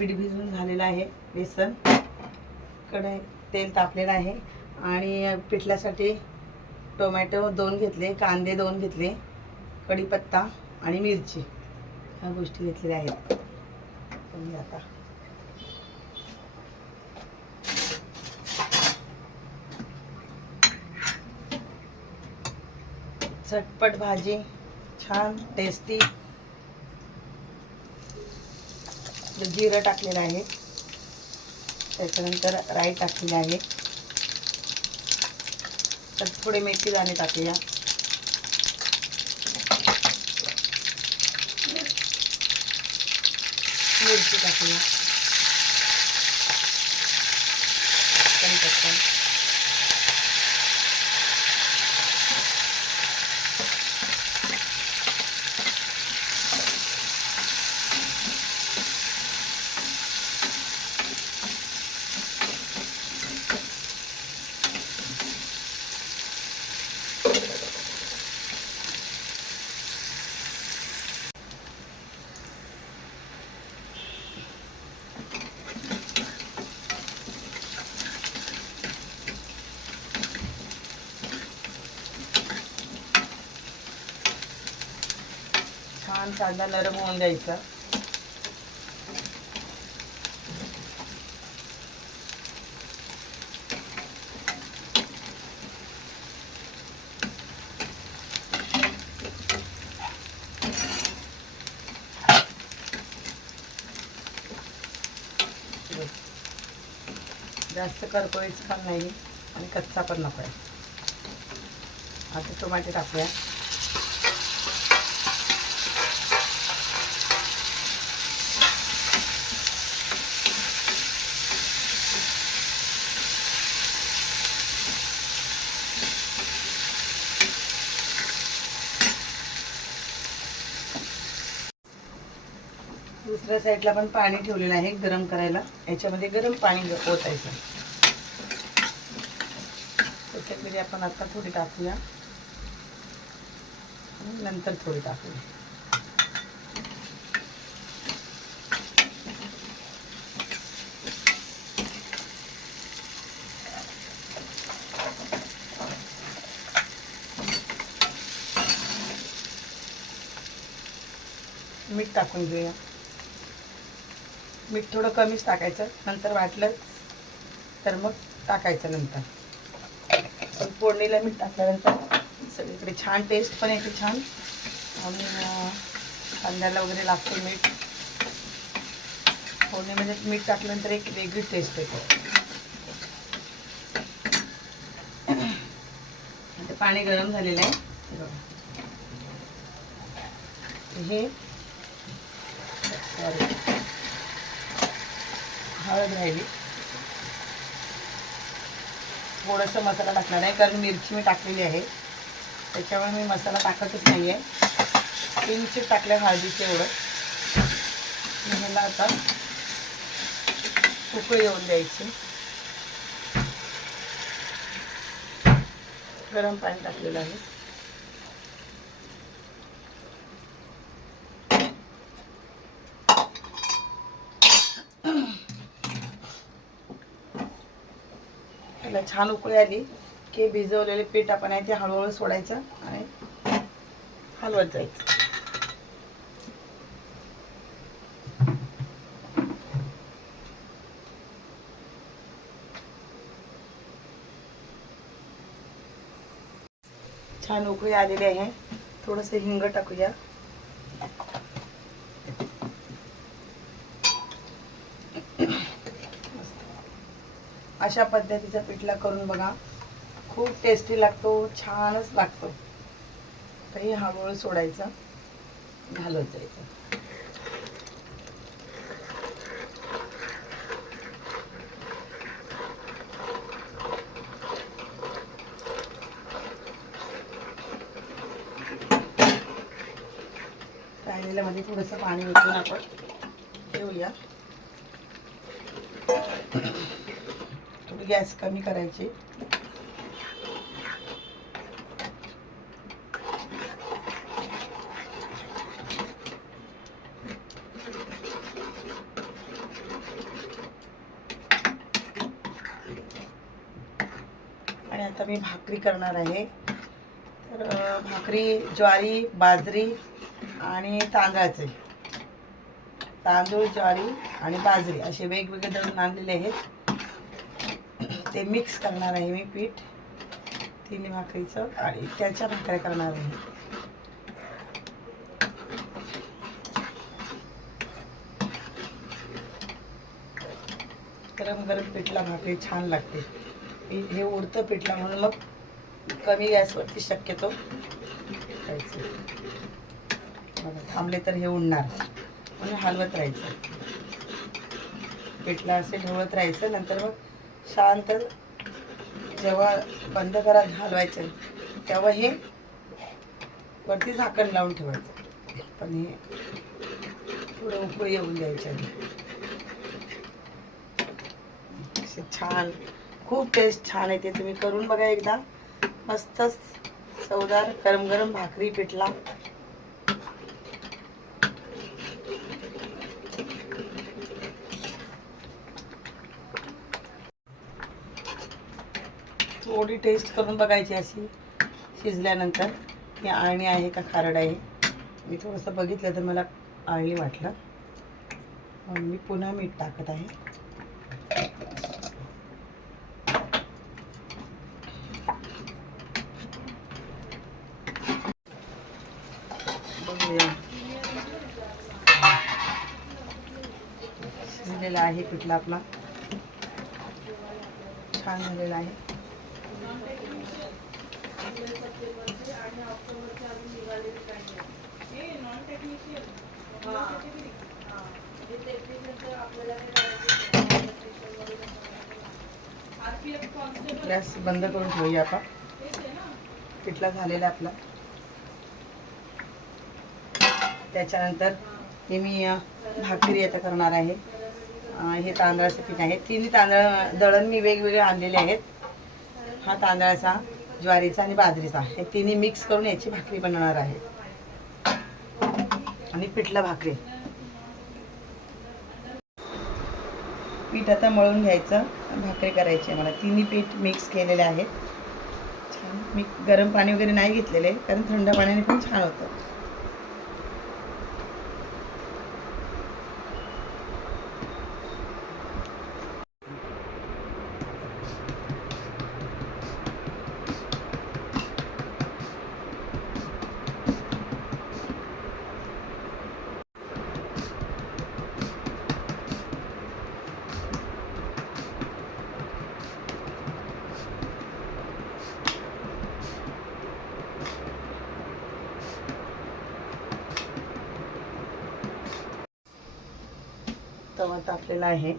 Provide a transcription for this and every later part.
पीठ भिजून झालेलं आहे बेसन. कडे तेल तापलेलं आहे. आणि पिठल्यासाठी टोमॅटो दोन घेतले कांदे दोन घेतले कढीपत्ता आणि मिरची ह्या गोष्टी घेतलेल्या आहेत. तुम्ही आता. झटपट भाजी छान टेस्टी जिरं टाकलेलं आहे. त्याच्यानंतर राई टाकलेली आहे. तर थोडे मेथी दाणे टाकूया. मिरची टाकूया. कढीपत्ता. छान कांदा नरम होऊन द्यायचा. जास्त करकोळीचं पण नाही आणि कच्चा पण नको आहे. आता टोमॅटो टाकूया. दुसऱ्या साईडला पण पाणी ठेवलेलं आहे गरम करायला. याच्यामध्ये गरम पाणी ओतायचं. कोथिंबीर आपण आता थोडी टाकूया. नंतर थोडी टाकूया. मीठ टाकून घेऊया. मीठ थोडं कमीच टाकायचं नंतर वाटलं तर मग टाकायचं नंतर. फोडणीला मीठ टाकल्यानंतर सगळीकडे छान टेस्ट पण येते छान. आणि कांद्याला वगैरे लागतो मीठ. फोडणीमध्ये मीठ टाकल्यानंतर एक वेगळी टेस्ट येते. आता पाणी गरम झालेलं आहे. हे हे सॉरी हळद राहिली. थोडंसं मसाला टाकणार आहे कारण मिरची मी टाकलेली आहे. त्याच्यामुळे मी मसाला टाकतच नाही आहे किंचित टाकल्या हळदीचे एवढं. मी ह्याला आता उकळी येऊन द्यायची. गरम पाणी टाकलेलं आहे. ह्याला छान उकळी आली की भिजवलेले पीठ आपण आहे ते हळूहळू सोडायचं आणि हलवत जायचं. छान उकळी आलेली आहे. थोडंसं हिंग टाकूया. अशा पद्धतीचा पिठला करून बघा. खूप टेस्टी लागतो छानच लागतो. तरी हळूहळू सोडायचं घालत जायचं. राहिलेल्यामध्ये थोडंसं पाणी ओतून आपण गॅस कमी करायचे. आणि आता मी भाकरी करणार आहे. तर भाकरी ज्वारी बाजरी आणि तांदळाचे. तांदूळ ज्वारी आणि बाजरी असे वेगवेगळे दळून आणलेले आहेत. ते मिक्स करणार आहे मी पीठ तिन्ही भाकरीचं आणि त्याच्या भाकऱ्या करणार आहे गरम गरम पिठला भाकरी छान लागते. हे हे उडतं पिठला म्हणून मग कमी गॅसवरती शक्यतो बघा थांबले तर हे उडणार. म्हणून हलवत राहायचं. पिठला असे ढवळत राहायचं नंतर मग शांत जेव्हा बंद करा हलवायचं तेव्हा हे वरती झाकण लावून ठेवायचं. पण हे थोडं उकळी येऊन द्यायचं असे छान खूप टेस्ट छान आहे ते. तुम्ही करून बघा एकदा. मस्तच चवदार गरम गरम भाकरी पिठला. थोडी टेस्ट करून बघायची अशी शिजल्यानंतर. की आळणी आहे का खारड आहे? मी थोडंसं बघितलं तर मला आळणी वाटलं. म्हणून मी पुन्हा मीठ टाकत आहे. शिजलेला आहे पिठला आपला. छान झालेला आहे. गॅस बंद करून ठेवूया आपण पिठला झालेला आपला? त्याच्यानंतर हे मी भाकरी आता करणार आहे. हे तांदळाचं पीठ आहे. तिन्ही तांदळ दळण मी वेगवेगळे आणलेले आहेत. हा तांदळाचा. ज्वारीचा आणि बाजरीचा. हे तिन्ही मिक्स करून याची भाकरी बनवणार आहे. आणि पिठला भाकरी. पीठ आता मळून घ्यायचं. भाकरी करायची आहे मला. तिन्ही पीठ मिक्स केलेले आहेत. छान. मी गरम पाणी वगैरे नाही घेतलेले कारण थंड पाण्याने पण छान होतं. तवा तापलेला आहे.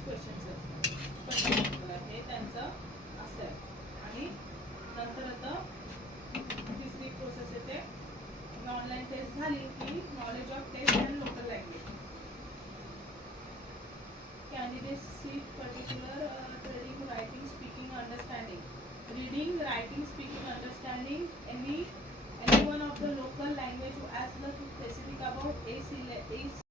सिक्स क्वेश्चन्स हे त्यांचं असं आहे. आणि नंतर आता तिसरी प्रोसेस येते. ऑनलाईन टेस्ट झाली की knowledge of test and local language candidate seat particular trading writing speaking understanding reading writing speaking understanding any any one of the local language as the specific about A C A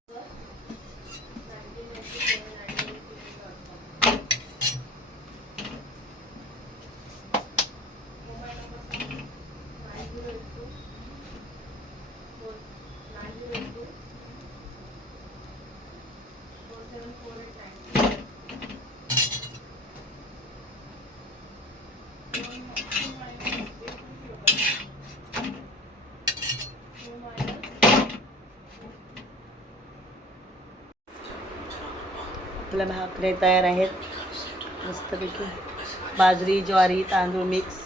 आपल्या भाकरे तयार आहेत. मस्तपैकी बाजरी ज्वारी तांदूळ mix.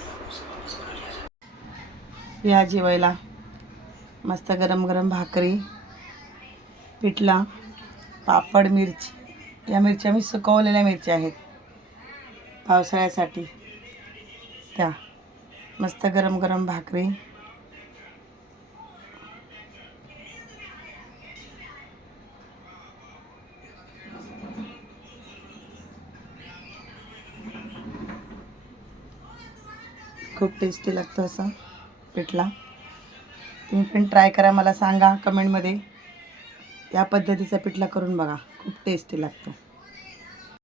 या जेवायला मस्त गरम गरम भाकरी पिठला. पापड मिरची. या मिरच्या मी सुकवलेल्या मिरच्या आहेत. पावसाळ्यासाठी. त्या. मस्त गरम गरम भाकरी. खूप टेस्टी लागतं असं पिठला. तुम्ही पण ट्राय करा मला सांगा कमेंटमध्ये या पद्धतीचा पिठला करून बघा. खूप टेस्टी लागतो.